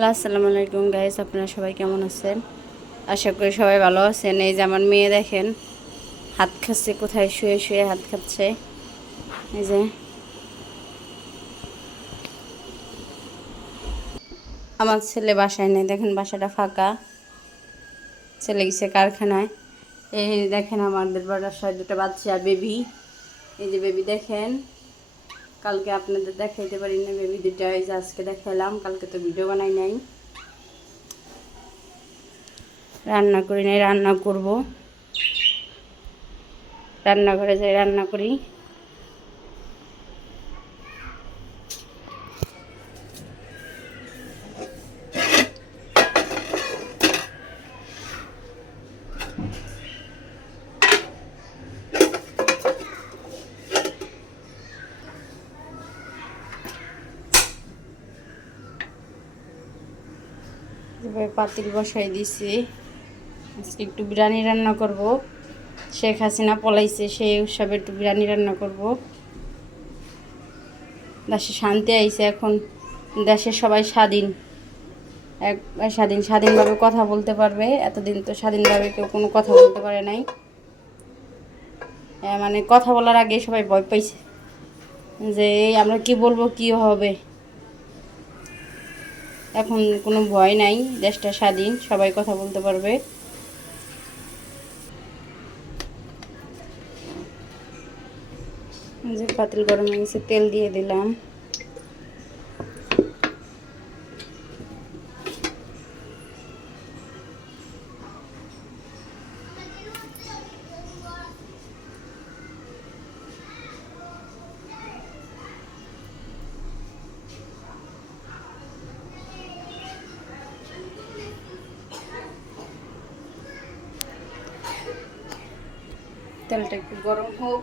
আসসালামু আলাইকুম গাইস আপনারা সবাই কেমন আছেন? আশা করি সবাই ভালো আছেন। এই যে আমার মেয়ে দেখেন, হাত খাচ্ছে, কোথায় শুয়ে শুয়ে হাত খাচ্ছে। এই যে। আমার ছেলে বাসায় নেই, দেখেন বাসাটা ফাঁকা। ছেলে গেছে কারখানায়। এই দেখেন আমাদের বাড়ার বাসায় দুটো বাচ্চা বেবি এই যে বেবি দেখেন। কালকে আপনাদের দেখাইতে পারি না বেবি দুটা আজকে দেখালাম কালকে তো ভিডিও বানাই নাই। রান্না করি নাই, রান্না করব। রান্নাঘরে যাই, রান্না করি। এবার পাতিল বসাই দিছি। একটু বিরিয়ানি রান্না করব। শেখ হাসিনা পলাইছে সেই উৎসবে একটু বিরিয়ানি রান্না করব। দেশে শান্তি আইছে এখন। দেশে সবাই স্বাধীন। এক, স্বাধীন, স্বাধীনভাবে কথা বলতে পারবে। এতদিন তো স্বাধীনভাবে কেউ কোনো কথা বলতে পারে নাই। মানে কথা বলার আগে সবাই ভয় পাইছে যে আমরা কি বলব, কি হবে? এখন কোনো ভয় নাই, দেশটা স্বাধীন, সবাই কথা বলতে পারবে। যে পাতিল গরম হয়ে গেছে, তেল দিয়ে দিলাম। তেলটা একটু গরম হোক।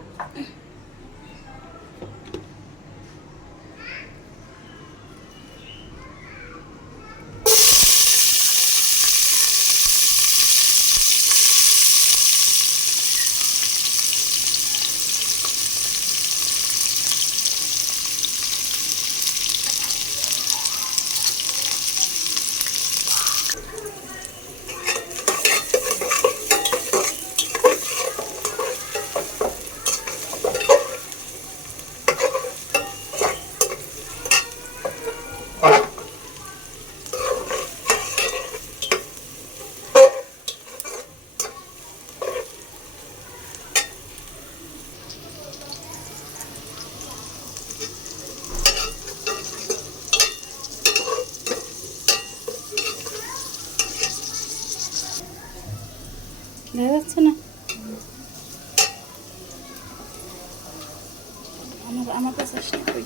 কাছে আসলে কই?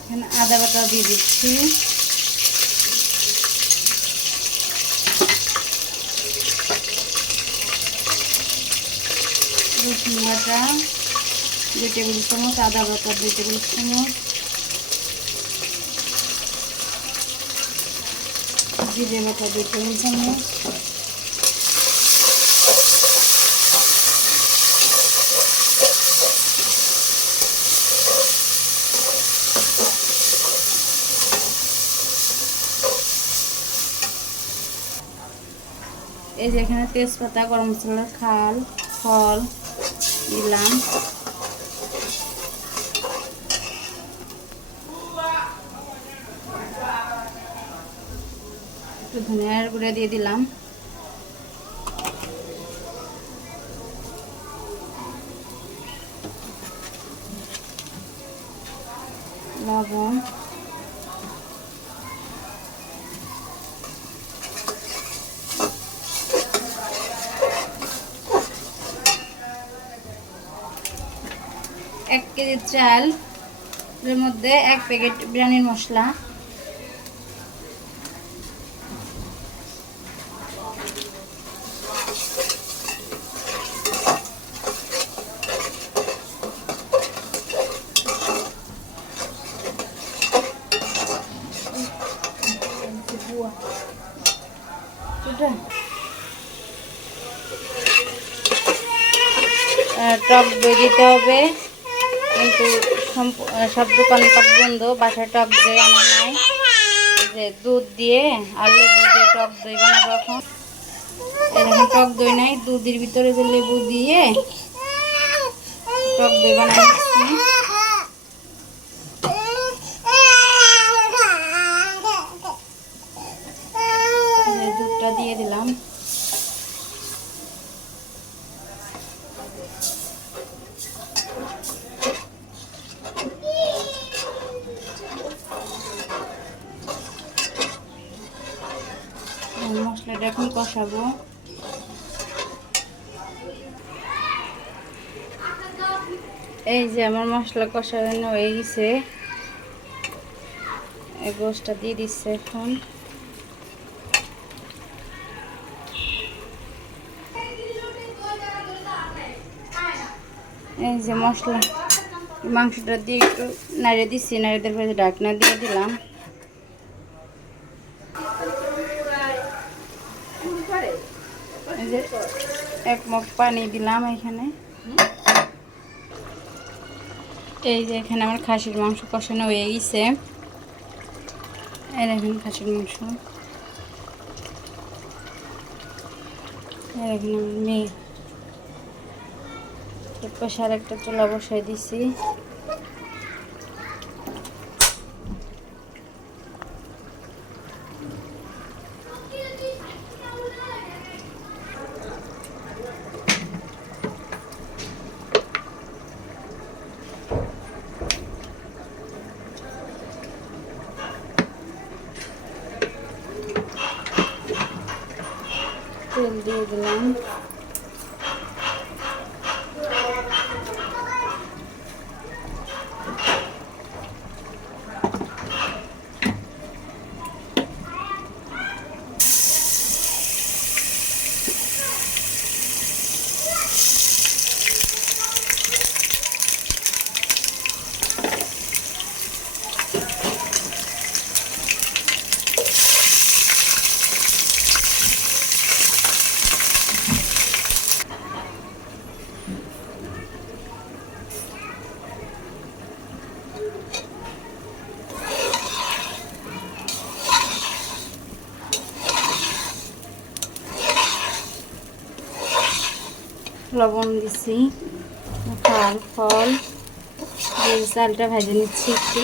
এখানে আদা বাটা দিয়ে দিচ্ছি। রসুন বাটা দুই টেবিল চামচ আদা বাটা দুই টেবিল চামচ। জিরে বাটা দুই টেবিল চামচ। যে এখানে তেজপাতা গরম মশলার খাল ফল দিলাম। একটু ধনিয়ার গুঁড়া দিয়ে দিলাম লবণ এক কেজি চাল এর মধ্যে এক প্যাকেট বিরিয়ানির মশলা। টক দই দিতে হবে। কিন্তু সব দোকান পাট বন্ধ, বাসায় টক দই আনা নাই। যে দুধ দিয়ে আর লেবু দিয়ে টক দই বানাবো এখন। এরকম টক দই নাই, দুধের ভিতরে যে লেবু দিয়ে টক দই বানাচ্ছি দুধটা দিয়ে দিলাম মশলাটা কষাবো এই যে আমার মশলা কষানো হয়ে গেছে। গোসটা দিয়ে দিচ্ছে এখন। এই যে মশলা, মাংসটা দিয়ে একটু নাড়িয়ে দিচ্ছি, নাড়িয়ে দেওয়ার পরে ঢাকনা দিয়ে দিলাম এই যে এক মগ পানি দিলাম এখানে। এই যে এখানে আমার খাসির মাংস কষানো হয়ে গেছে। এই খাসির মাংস। দেখেন আমার মেয়ে। পাশে আর একটা চুলা বসাই দিছি। তেল দিয়ে লবণ দিছি ফল ফল চালটা ভেজে নিচ্ছি একটু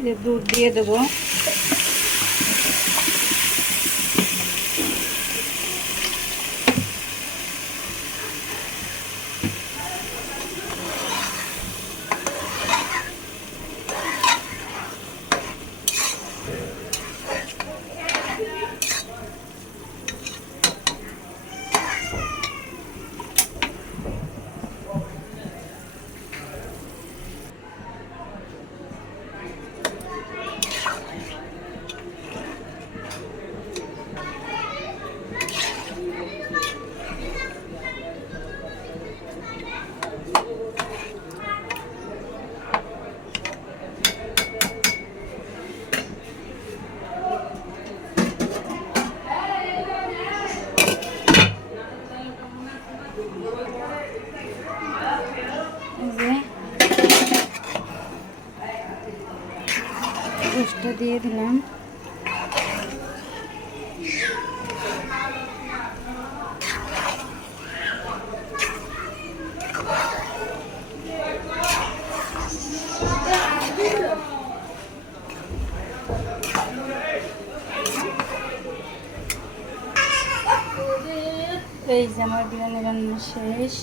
যে দুধ দিয়ে দেবো। গোষ্ঠটা দিয়ে দিলাম। এই যে আমার বিরিয়ানি রান্না শেষ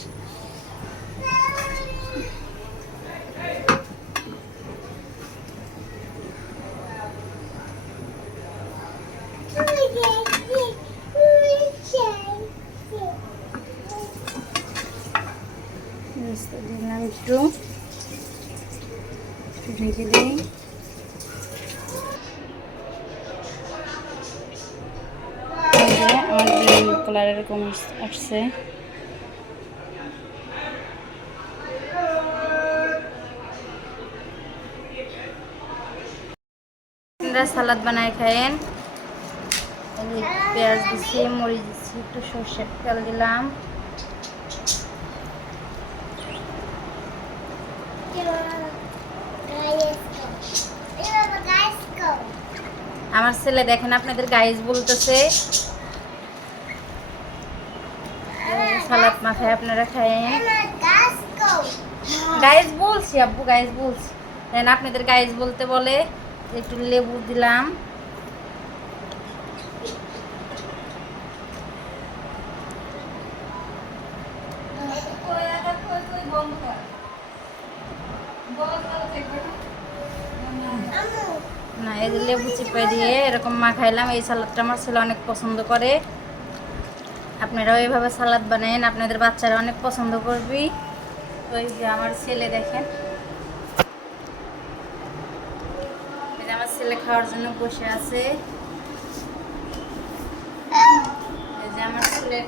মিষ্টি দিলাম একটু একটু ঢেকে দিই কালার এরকম আসছে। সালাদ বানায় খায়েন পেঁয়াজ দিচ্ছি মরিচ দিচ্ছি একটু সর্ষের তেল দিলাম। আমার ছেলে দেখেন আপনাদের গাইজ বলতেছে সালাদ মাখায় আপনারা খায়েন। গাইজ বলছি আব্বু গাইজ বলছি। দেন আপনাদের গাইজ বলতে বলে একটু লেবু দিলাম। না এই লেবু চিপে দিয়ে এরকম মাখাইলাম এই সালাদটা আমার ছেলে অনেক পছন্দ করে। আপনারাও এইভাবে সালাদ বানায়েন আপনাদের বাচ্চারা অনেক পছন্দ করবি। ওই যে আমার ছেলে দেখেন। এই যে আমার ছেলে খাওয়ার জন্য বসে আছে। এই যে আমার ছেলের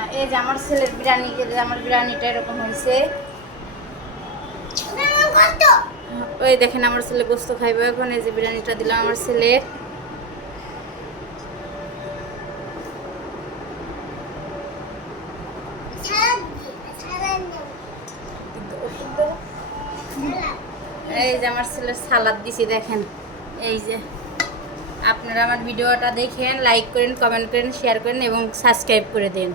না? এই যে আমার ছেলের বিরিয়ানি আমার বিরিয়ানিটা এরকম হয়েছে। ওই দেখেন আমার ছেলে গোস্ত খাইবে এখন। এই যে বিরিয়ানিটা দিলাম আমার ছেলে এই যে আমার ছেলের সালাদ দিছি, দেখেন। এই যে, আপনারা আমার ভিডিওটা দেখেন লাইক করেন কমেন্ট করেন শেয়ার করেন এবং সাবস্ক্রাইব করে দিন।